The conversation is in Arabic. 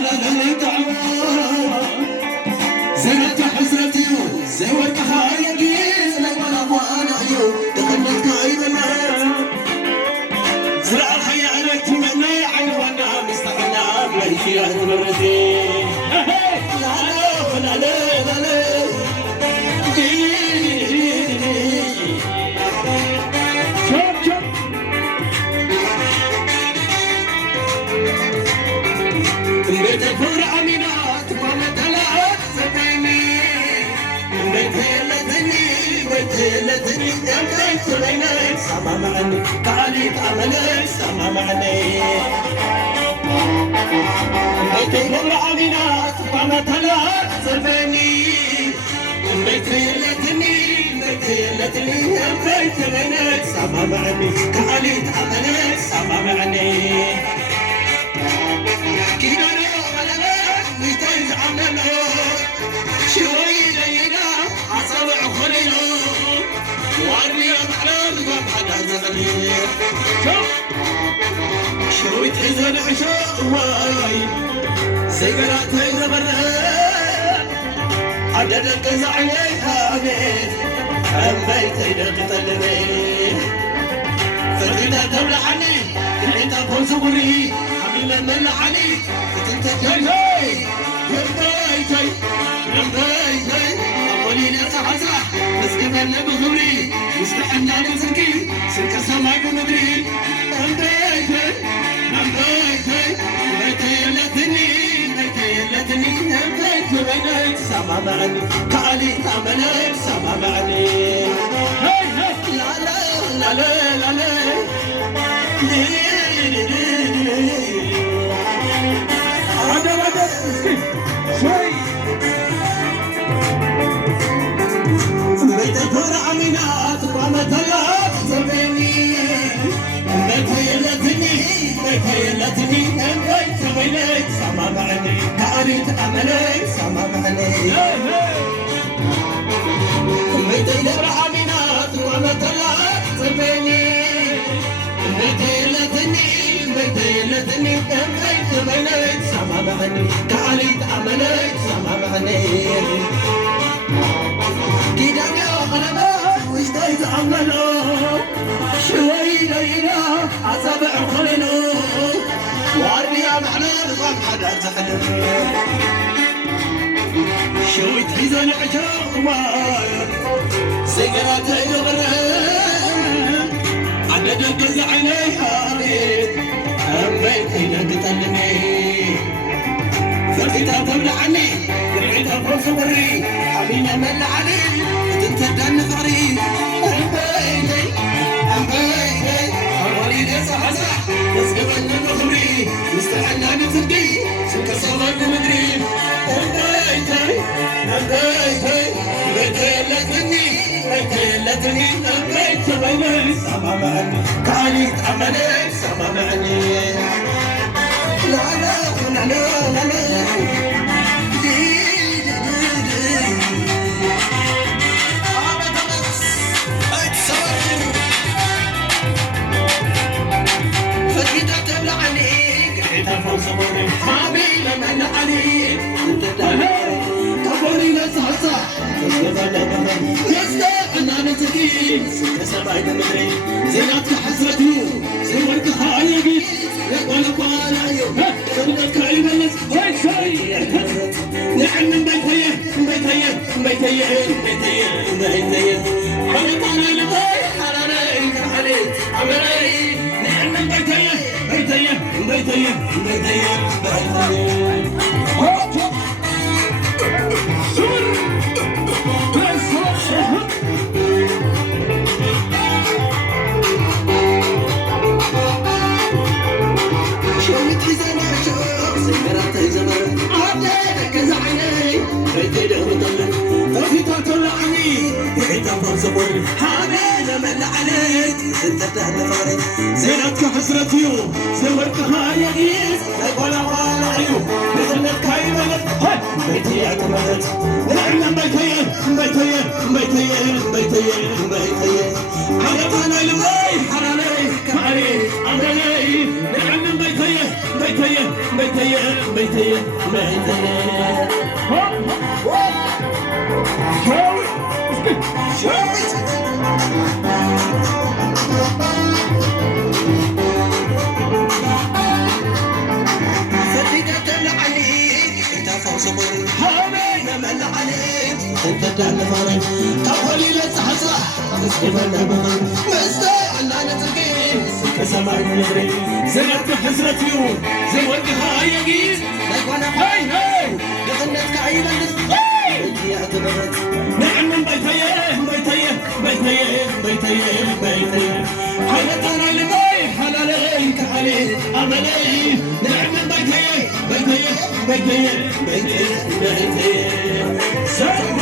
لا تعمر زينت حسرتي زورك خايقي لما وانا يو دخلت قايمة زرع الحياة تمنى عين وانا مستحنا بليشي اهتمرتي لا لا لا لا لا سما معني تعالي تعملي سما معني بيتي للعمينات طعمتها سلفاني بيتي لتني بيتي لتني بيتي لنك سما معني تعالي تعملي سما معني كينا على مش تزعل شوي لينا عصابع خلينا وارمي معلم ما حدا زغلي شوي تحزن عشاء واي سيقرات يزغل عددك زعلي هاني أميت يدق تلمي فرقيتا تبلعني كليتا فوز بري حبيبا من علي فتنت جاي جاي أولي لا تحزح بس كمان بخبري مستحنا نسكي سلك سماك مدري أمبيتي بيتي لتني أمبيتي بينك سما معني كالي تعملك سما معني لا لا لا لا لا لا عدا شوي بيت الفرع عمينات ومثلات زبيني بيت يلتني بيت بينك سما معني كأريد أملك سما معني بيت الفرع عمينات ومثلات زبيني بيت يلتني بيت بينك سما معني كأريد أملك سما معني كيداني أغلبات وش دايز عملو شوي لينا عصابع خلينو وارمي معنا نظام حدا زحلم شوي تحيزان عشاق ماير سيقرات يغرق عدد قزع عليها أميت هيدا قتلني فرقتها تبلعني قرعتها فوق صبري حبينا من علي تنتدى النفري أمبيتي أولي ليس حزح بس قبل نبخري مستحنا نتردي سلك صغر مدري أمبيتي بيتي لتني أمبيت بيني سما معني كالي تعملي سما معني لا لا لا لا لا حبيبي من عليك كبري نصحصح يستاقنا نسكي سبعي دمري زينات حسرتي زينات خايقي يقول قوالايو خلقك عيبلس هاي شاي نعم من بيتي حرطانا لباي حراري عليك عمري نعم من بيتي شويت حزن عشاق سيقرات زمر عددك زعلي بيتي دهر طلق فرقتها طلعني بحيتها فوق صبر حامل من عليك انت تهدفاري زينتك حسرتي زورك خايقيس ولا عيو بخلك هايملك بيتي اعتمدت نعم بيتي حرقنا المي حرالي كعري عمري نعم بيتي بيتي بيتي بيتي صبر حامينا من عليك انت تعلم فرق قولي لا تحصح اسكب النبر مستعنا نتقين سكة سماء ونغري زيت حسرتي زودي خايقين لك وانا هاي هاي لغنتك عيبا بيتي اعتبرت نعم من بيتي بيتي بيتي بيتي بيتي حالتنا لقاي حلاليك علي املي نعم من بيتي بيتي بيتي بيتي بيتي سلام